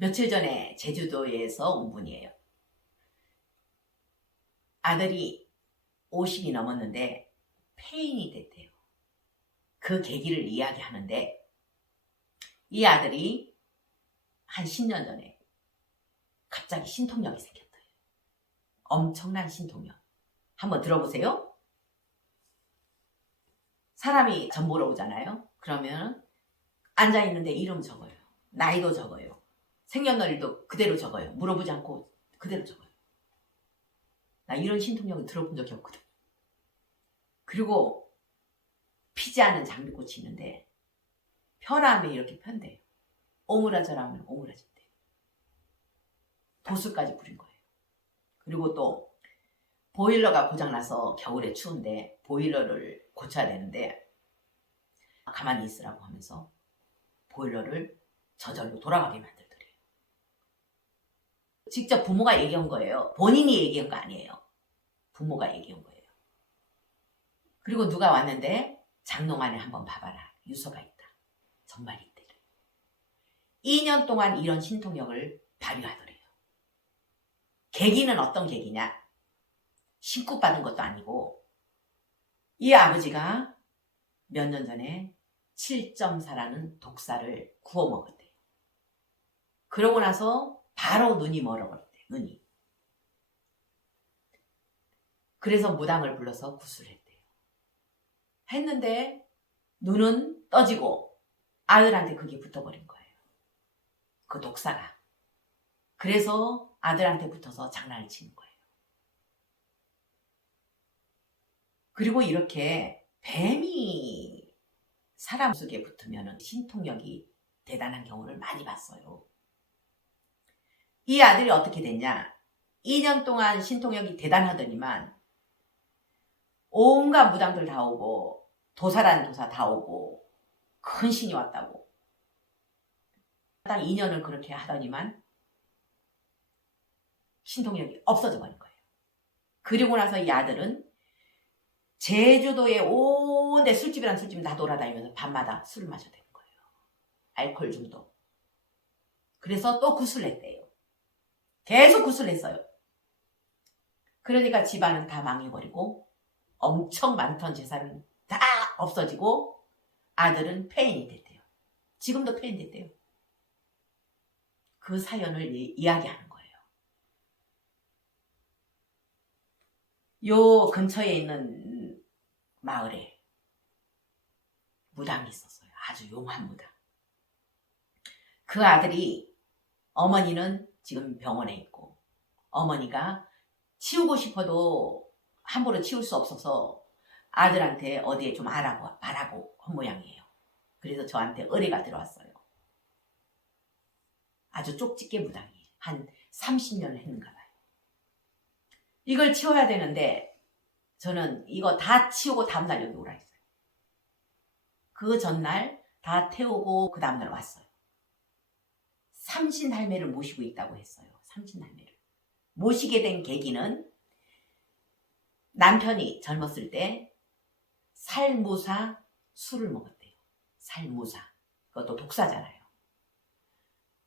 며칠 전에 제주도에서 온 분이에요. 아들이 50이 넘었는데 폐인이 됐대요. 그 계기를 이야기하는데 이 아들이 한 10년 전에 갑자기 신통력이 생겼대요. 엄청난 신통력. 한번 들어보세요. 사람이 점 보러 오잖아요. 그러면 앉아있는데 이름 적어요. 나이도 적어요. 생년월일도 그대로 적어요. 물어보지 않고 그대로 적어요. 나 이런 신통력을 들어본 적이 없거든. 그리고 피지 않는 장미꽃이 있는데 편하면 이렇게 편대요. 오므라져라면 오므라진대요. 도수까지 부린 거예요. 그리고 또 보일러가 고장나서 겨울에 추운데 보일러를 고쳐야 되는데 가만히 있으라고 하면서 보일러를 저절로 돌아가게 만들더래요. 직접 부모가 얘기한 거예요. 본인이 얘기한 거 아니에요. 부모가 얘기한 거예요. 그리고 누가 왔는데 장롱 안에 한번 봐봐라. 유서가 있다. 정말 있대요. 2년 동안 이런 신통력을 발휘하더래요. 계기는 어떤 계기냐? 신고 받은 것도 아니고 이 아버지가 몇 년 전에 7.4라는 독사를 구워 먹었대요. 그러고 나서 바로 눈이 멀어버렸대요. 눈이. 그래서 무당을 불러서 구술했대요. 했는데 눈은 떠지고 아들한테 그게 붙어버린 거예요. 그 독사가. 그래서 아들한테 붙어서 장난을 치는 거예요. 그리고 이렇게 뱀이 사람 속에 붙으면 신통력이 대단한 경우를 많이 봤어요. 이 아들이 어떻게 됐냐? 2년 동안 신통력이 대단하더니만 온갖 무당들 다 오고 도사라는 도사 다 오고 큰 신이 왔다고. 딱 2년을 그렇게 하더니만 신통력이 없어져 버린 거예요. 그리고 나서 이 아들은 제주도에 온데 술집이란 술집 다 돌아다니면서 밤마다 술을 마셔야 되는 거예요. 알코올 중독. 그래서 또 구술했대요. 계속 구술했어요. 그러니까 집안은 다 망해버리고 엄청 많던 재산은 다 없어지고 아들은 폐인이 됐대요. 지금도 폐인 됐대요. 그 사연을 이야기하는 거예요. 요 근처에 있는 마을에 무당이 있었어요. 아주 용한 무당. 그 아들이 어머니는 지금 병원에 있고 어머니가 치우고 싶어도 함부로 치울 수 없어서 아들한테 어디에 좀 말하고 한 모양이에요. 그래서 저한테 의뢰가 들어왔어요. 아주 쪽집게 무당이에요. 한 30년을 했는가 봐요. 이걸 치워야 되는데 저는 이거 다 치우고 다음날 여기 오라 했어요. 그 전날 다 태우고 그 다음날 왔어요. 삼신할매를 모시고 있다고 했어요. 삼신할매를. 모시게 된 계기는 남편이 젊었을 때 살무사 술을 먹었대요. 살무사. 그것도 독사잖아요.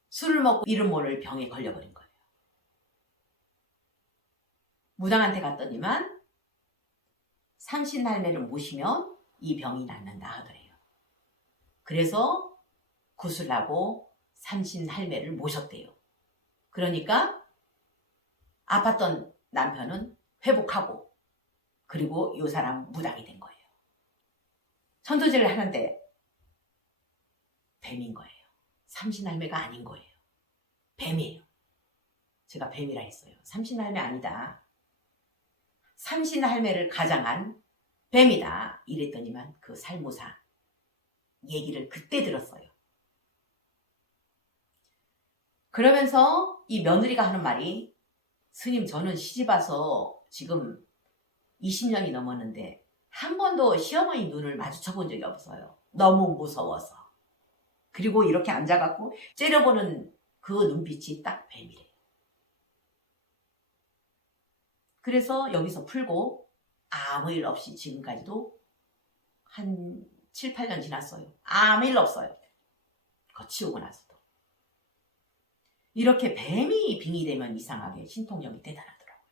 술을 먹고 이름 모를 병에 걸려버린 거예요. 무당한테 갔더니만 삼신할매를 모시면 이 병이 낫는다 하더래요. 그래서 구슬하고 삼신할매를 모셨대요. 그러니까 아팠던 남편은 회복하고 그리고 이 사람 무당이 된 거예요. 천도제를 하는데 뱀인 거예요. 삼신할매가 아닌 거예요. 뱀이에요. 제가 뱀이라 했어요. 삼신할매 아니다. 삼신할매를 가장한 뱀이다. 이랬더니만 그 살무사 얘기를 그때 들었어요. 그러면서 이 며느리가 하는 말이 스님 저는 시집와서 지금 20년이 넘었는데 한 번도 시어머니 눈을 마주쳐 본 적이 없어요. 너무 무서워서. 그리고 이렇게 앉아갖고 째려보는 그 눈빛이 딱 뱀이래요. 그래서 여기서 풀고 아무 일 없이 지금까지도 한 7, 8년 지났어요. 아무 일 없어요. 그거 치우고 나서도. 이렇게 뱀이 빙의되면 이상하게 신통력이 대단하더라고요.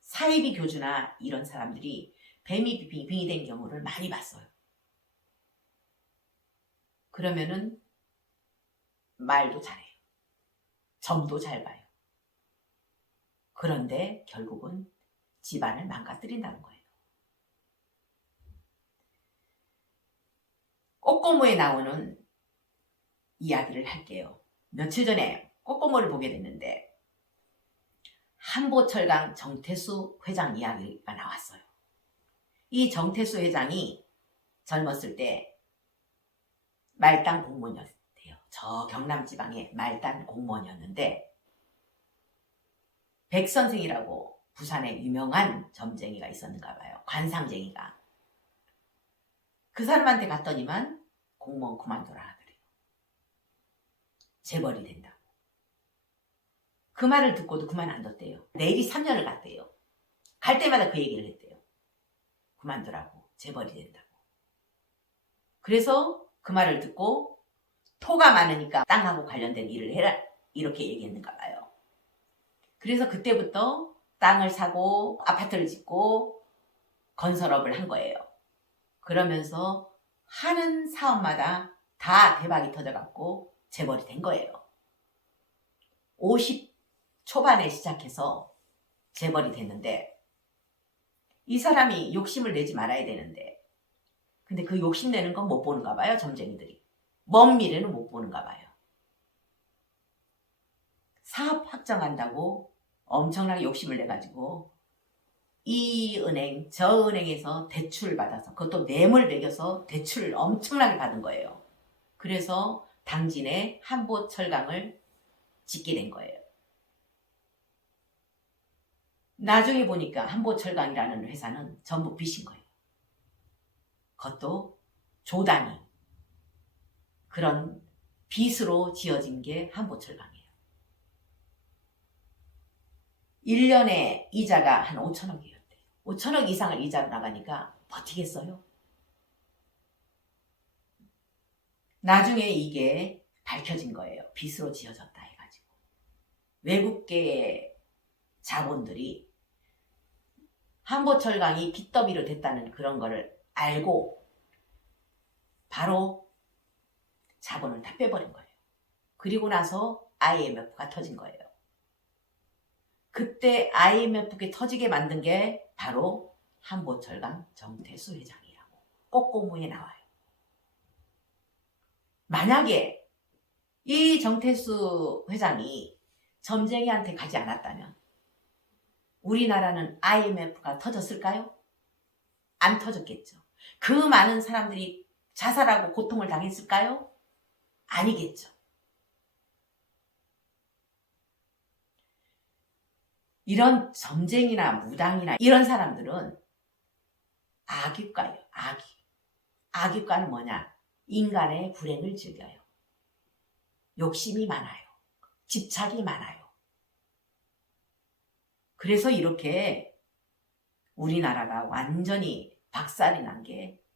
사이비 교주나 이런 사람들이 뱀이 빙의된 경우를 많이 봤어요. 그러면은 말도 잘해요. 점도 잘 봐요. 그런데 결국은 집안을 망가뜨린다는 거예요. 꼬꼬무에 나오는 이야기를 할게요. 며칠 전에 꼬꼬무를 보게 됐는데 한보철강 정태수 회장 이야기가 나왔어요. 이 정태수 회장이 젊었을 때 말단 공무원이었대요. 저 경남 지방의 말단 공무원이었는데 백선생이라고 부산에 유명한 점쟁이가 있었는가 봐요. 관상쟁이가. 그 사람한테 갔더니만 공무원 그만둬라 하더래요. 재벌이 된다고. 그 말을 듣고도 그만 안 뒀대요. 내일이 3년을 갔대요. 갈 때마다 그 얘기를 했대요. 그만두라고. 재벌이 된다고. 그래서 그 말을 듣고 토가 많으니까 땅하고 관련된 일을 해라. 이렇게 얘기했는가 봐요. 그래서 그때부터 땅을 사고 아파트를 짓고 건설업을 한 거예요. 그러면서 하는 사업마다 다 대박이 터져갖고 재벌이 된 거예요. 50 초반에 시작해서 재벌이 됐는데 이 사람이 욕심을 내지 말아야 되는데 근데 그 욕심내는 건 못 보는가 봐요. 점쟁이들이. 먼 미래는 못 보는가 봐요. 사업 확정한다고 엄청나게 욕심을 내가지고 이 은행 저 은행에서 대출을 받아서 그것도 뇌물 매겨서 대출을 엄청나게 받은 거예요. 그래서 당진에 한보철강을 짓게 된 거예요. 나중에 보니까 한보철강이라는 회사는 전부 빚인 거예요. 그것도 조단위 그런 빚으로 지어진 게 한보철강이에요. 1년에 이자가 한 5천억이었대요. 5천억 이상을 이자로 나가니까 버티겠어요? 나중에 이게 밝혀진 거예요. 빚으로 지어졌다 해가지고. 외국계 자본들이 한보철강이 빚더미로 됐다는 그런 거를 알고 바로 자본을 다 빼버린 거예요. 그리고 나서 IMF가 터진 거예요. 그때 IMF가 터지게 만든 게 바로 한보철강 정태수 회장이라고 꼬꼬무에 나와요. 만약에 이 정태수 회장이 점쟁이한테 가지 않았다면 우리나라는 IMF가 터졌을까요? 안 터졌겠죠. 그 많은 사람들이 자살하고 고통을 당했을까요? 아니겠죠. 이런 점쟁이나 무당이나 이런 사람들은 악육가예요. 악육. 악육가는 뭐냐? 인간의 불행을 즐겨요. 욕심이 많아요. 집착이 많아요. 그래서 이렇게 우리나라가 완전히 박살이 난 게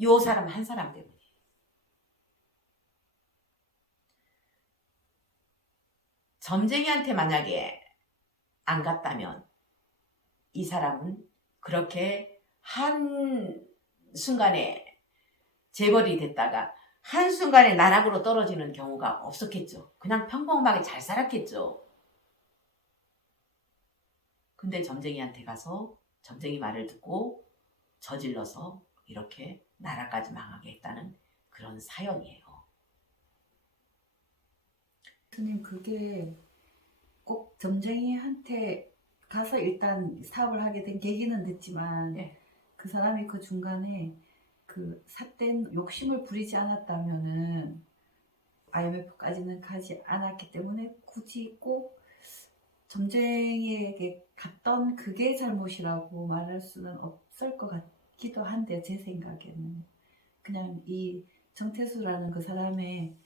이 사람 한 사람 때문이에요. 점쟁이한테 만약에 안 갔다면 이 사람은 그렇게 한순간에 재벌이 됐다가 한순간에 나락으로 떨어지는 경우가 없었겠죠. 그냥 평범하게 잘 살았겠죠. 근데 점쟁이한테 가서 점쟁이 말을 듣고 저질러서 이렇게 나라까지 망하게 했다는 그런 사연이에요. 교수님, 그게 꼭 점쟁이한테 가서 일단 사업을 하게 된 계기는 됐지만 네. 그 사람이 그 중간에 그 삿된 욕심을 부리지 않았다면은 IMF까지는 가지 않았기 때문에 굳이 꼭 점쟁이에게 갔던 그게 잘못이라고 말할 수는 없을 것 같기도 한데, 제 생각에는 그냥 이 정태수라는 그 사람의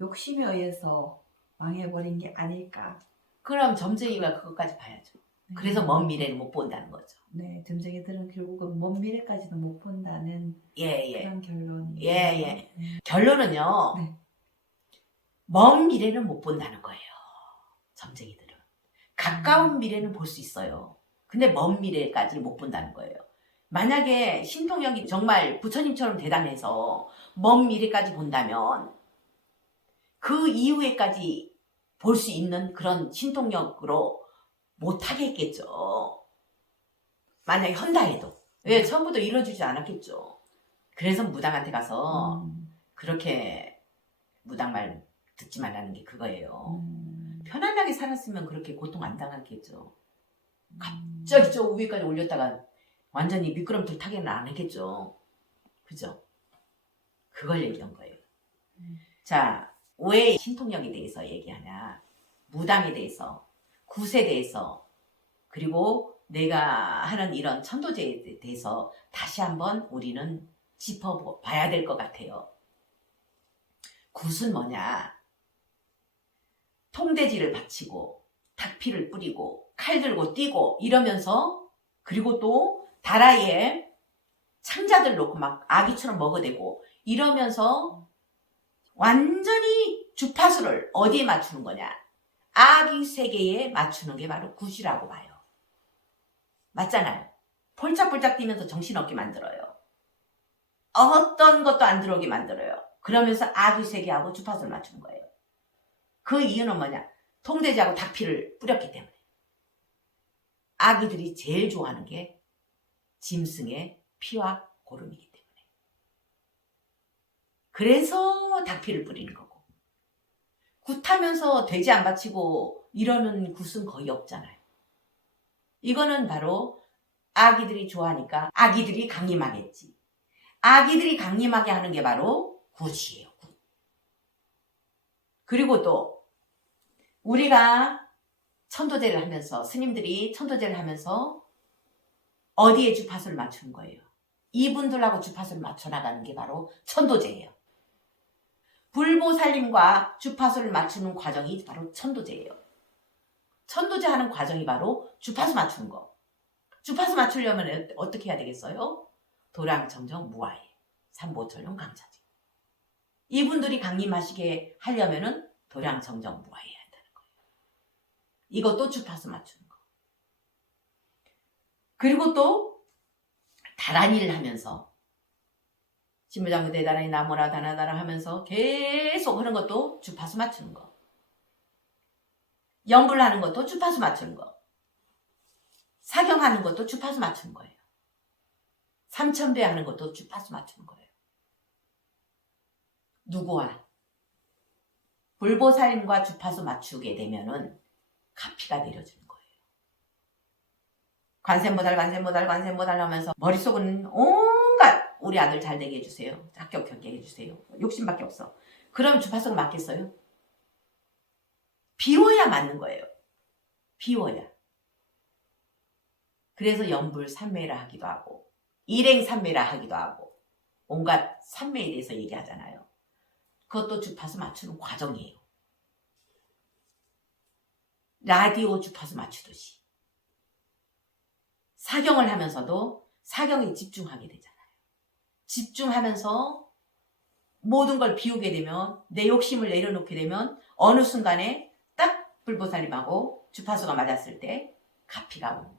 욕심에 의해서 망해버린 게 아닐까. 그럼 점쟁이가 그것까지 봐야죠. 그래서 먼 미래를 못 본다는 거죠. 네, 점쟁이들은 결국은 먼 미래까지는 못 본다는 예. 그런 결론이에요. 예. 결론은요. 네. 먼 미래는 못 본다는 거예요. 점쟁이들은. 가까운 미래는 볼 수 있어요. 근데 먼 미래까지 못 본다는 거예요. 만약에 신통력이 정말 부처님처럼 대단해서 먼 미래까지 본다면 그 이후에까지 볼 수 있는 그런 신통력으로 못하겠겠죠. 만약에 한다해도. 왜 처음부터 이루어지지 않았겠죠. 그래서 무당한테 가서 그렇게 무당 말 듣지 말라는 게 그거예요. 편안하게 살았으면 그렇게 고통 안 당했겠죠. 갑자기 저 위에까지 올렸다가 완전히 미끄럼틀 타기는 안 했겠죠. 그죠? 그걸 얘기한 거예요. 자, 왜 신통력에 대해서 얘기하냐. 무당에 대해서, 굿에 대해서, 그리고 내가 하는 이런 천도제에 대해서 다시 한번 우리는 짚어봐야 될 것 같아요. 굿은 뭐냐. 통돼지를 바치고 닭피를 뿌리고 칼 들고 뛰고 이러면서 그리고 또 다라이에 창자들 놓고 막 아기처럼 먹어대고 이러면서 완전히 주파수를 어디에 맞추는 거냐. 아기 세계에 맞추는 게 바로 굿이라고 봐요. 맞잖아요. 폴짝폴짝 뛰면서 정신없게 만들어요. 어떤 것도 안 들어오게 만들어요. 그러면서 아기 세계하고 주파수를 맞추는 거예요. 그 이유는 뭐냐? 통돼지하고 닭피를 뿌렸기 때문에. 아기들이 제일 좋아하는 게 짐승의 피와 고름이기 때문에. 그래서 닭피를 뿌리는 거고. 굿하면서 돼지 안 바치고 이러는 굿은 거의 없잖아요. 이거는 바로 아기들이 좋아하니까 아기들이 강림하겠지. 아기들이 강림하게 하는 게 바로 굿이에요. 굿. 그리고 또 우리가 천도제를 하면서 스님들이 천도제를 하면서 어디에 주파수를 맞추는 거예요? 이분들하고 주파수를 맞춰 나가는 게 바로 천도제예요. 불보살님과 주파수를 맞추는 과정이 바로 천도제예요. 천도제 하는 과정이 바로 주파수 맞추는 거. 주파수 맞추려면 어떻게 해야 되겠어요? 도량청정 무아해 삼보철용 강차지. 이분들이 강림하시게 하려면은 도량청정 무아해 해야 한다는 거예요. 이것도 주파수 맞추는 거. 그리고 또 다란이를 하면서 신무장구 대다란이 나무라 다나다라 하면서 계속 하는 것도 주파수 맞추는 거. 연불 하는 것도 주파수 맞추는 거. 사경하는 것도 주파수 맞추는 거예요. 삼천배 하는 것도 주파수 맞추는 거예요. 누구와? 불보살님과 주파수 맞추게 되면은 가피가 내려주는 거예요. 관세모달 하면서 머릿속은 온갖 우리 아들 잘 되게 해주세요. 합격 해주세요. 욕심밖에 없어. 그럼 주파수가 맞겠어요? 비워야 맞는 거예요. 비워야. 그래서 연불 삼매라 하기도 하고 일행 삼매라 하기도 하고 온갖 삼매에 대해서 얘기하잖아요. 그것도 주파수 맞추는 과정이에요. 라디오 주파수 맞추듯이. 사경을 하면서도 사경에 집중하게 되잖아요. 집중하면서 모든 걸 비우게 되면 내 욕심을 내려놓게 되면 어느 순간에 딱 불보살님하고 주파수가 맞았을 때 가피가 오는 거예요.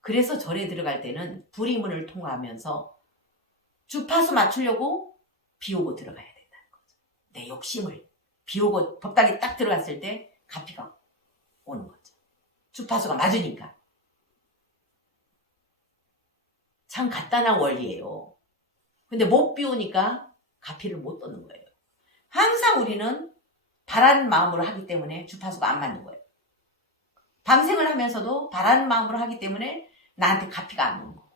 그래서 절에 들어갈 때는 불의문을 통과하면서 주파수 맞추려고 비우고 들어가야 된다는 거죠. 내 욕심을 비우고 법당에 딱 들어갔을 때 가피가 오는 거죠. 주파수가 맞으니까. 참 간단한 원리예요. 근데 못 비우니까 가피를 못 떠는 거예요. 항상 우리는 바라는 마음으로 하기 때문에 주파수가 안 맞는 거예요. 방생을 하면서도 바라는 마음으로 하기 때문에 나한테 가피가 안 오는 거예요.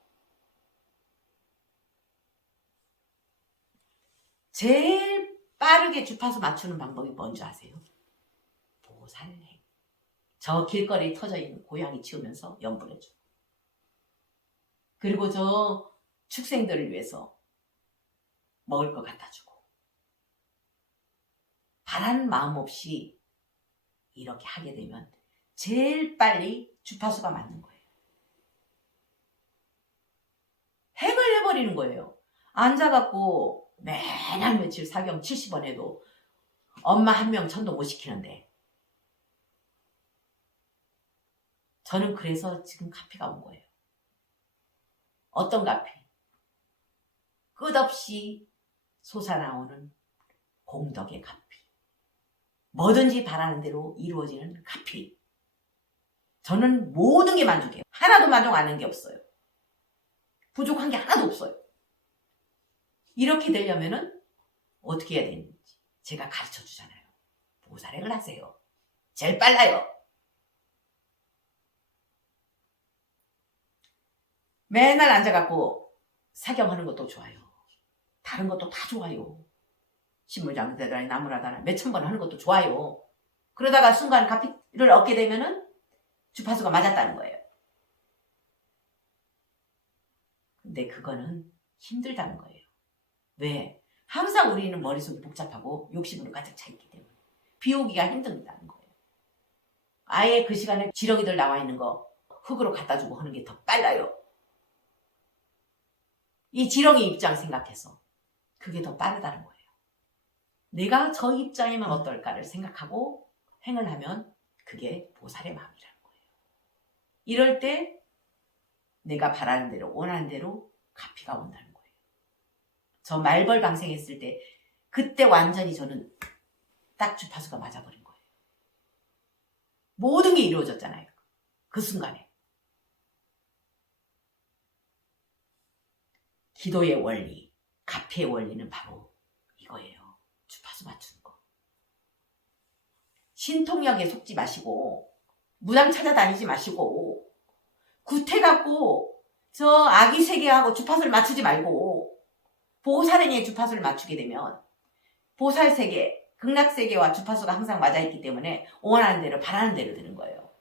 제일 빠르게 주파수 맞추는 방법이 뭔지 아세요? 보살행. 저 길거리에 터져있는 고양이 치우면서 연불해주고. 그리고 저 축생들을 위해서 먹을 거 갖다 주고. 바라는 마음 없이 이렇게 하게 되면 제일 빨리 주파수가 맞는 거예요. 행을 해버리는 거예요. 앉아갖고 매날 며칠 사경 70번 해도 엄마 한 명 천도 못 시키는데. 저는 그래서 지금 카피가 온 거예요. 어떤 카피? 끝없이 솟아나오는 공덕의 카피. 뭐든지 바라는 대로 이루어지는 카피. 저는 모든 게 만족해요. 하나도 만족 안 하는 게 없어요. 부족한 게 하나도 없어요. 이렇게 되려면은 어떻게 해야 되는지 제가 가르쳐 주잖아요. 보살행을 하세요. 제일 빨라요. 맨날 앉아갖고 사경하는 것도 좋아요. 다른 것도 다 좋아요. 신물장대다니 나무라다나 몇천 번 하는 것도 좋아요. 그러다가 순간 가피를 얻게 되면은 주파수가 맞았다는 거예요. 근데 그거는 힘들다는 거예요. 왜? 항상 우리는 머릿속이 복잡하고 욕심으로 가득 차 있기 때문에 비우기가 힘들다는 거예요. 아예 그 시간에 지렁이들 나와 있는 거 흙으로 갖다 주고 하는 게 더 빨라요. 이 지렁이 입장 생각해서 그게 더 빠르다는 거예요. 내가 저 입장이면 어떨까를 생각하고 행을 하면 그게 보살의 마음이라는 거예요. 이럴 때 내가 바라는 대로 원하는 대로 가피가 온다는 거예요. 저 말벌 방생했을 때 그때 완전히 저는 딱 주파수가 맞아버린 거예요. 모든 게 이루어졌잖아요. 그 순간에. 기도의 원리, 가피의 원리는 바로 이거예요. 주파수 맞추는 거. 신통력에 속지 마시고 무당 찾아다니지 마시고 구태갖고 저 아기 세계하고 주파수를 맞추지 말고 보살행의 주파수를 맞추게 되면 보살세계, 극락세계와 주파수가 항상 맞아있기 때문에 원하는 대로 바라는 대로 되는 거예요.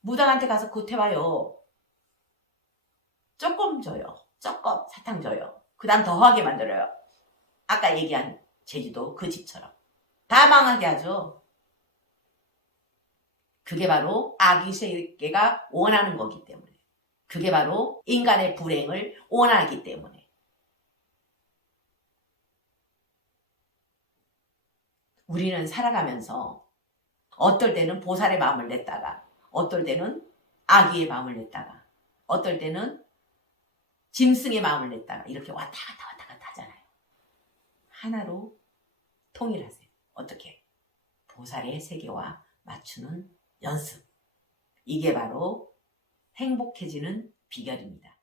무당한테 가서 구태봐요. 조금 줘요. 조금 사탕 줘요. 그 다음 더하게 만들어요. 아까 얘기한 제주도 그 집처럼 다 망하게 하죠. 그게 바로 아기 세계가 원하는 거기 때문에, 그게 바로 인간의 불행을 원하기 때문에. 우리는 살아가면서 어떨 때는 보살의 마음을 냈다가 어떨 때는 아기의 마음을 냈다가 어떨 때는 짐승의 마음을 냈다가 이렇게 왔다 갔다 하잖아요. 하나로 통일하세요. 어떻게? 보살의 세계와 맞추는 연습. 이게 바로 행복해지는 비결입니다.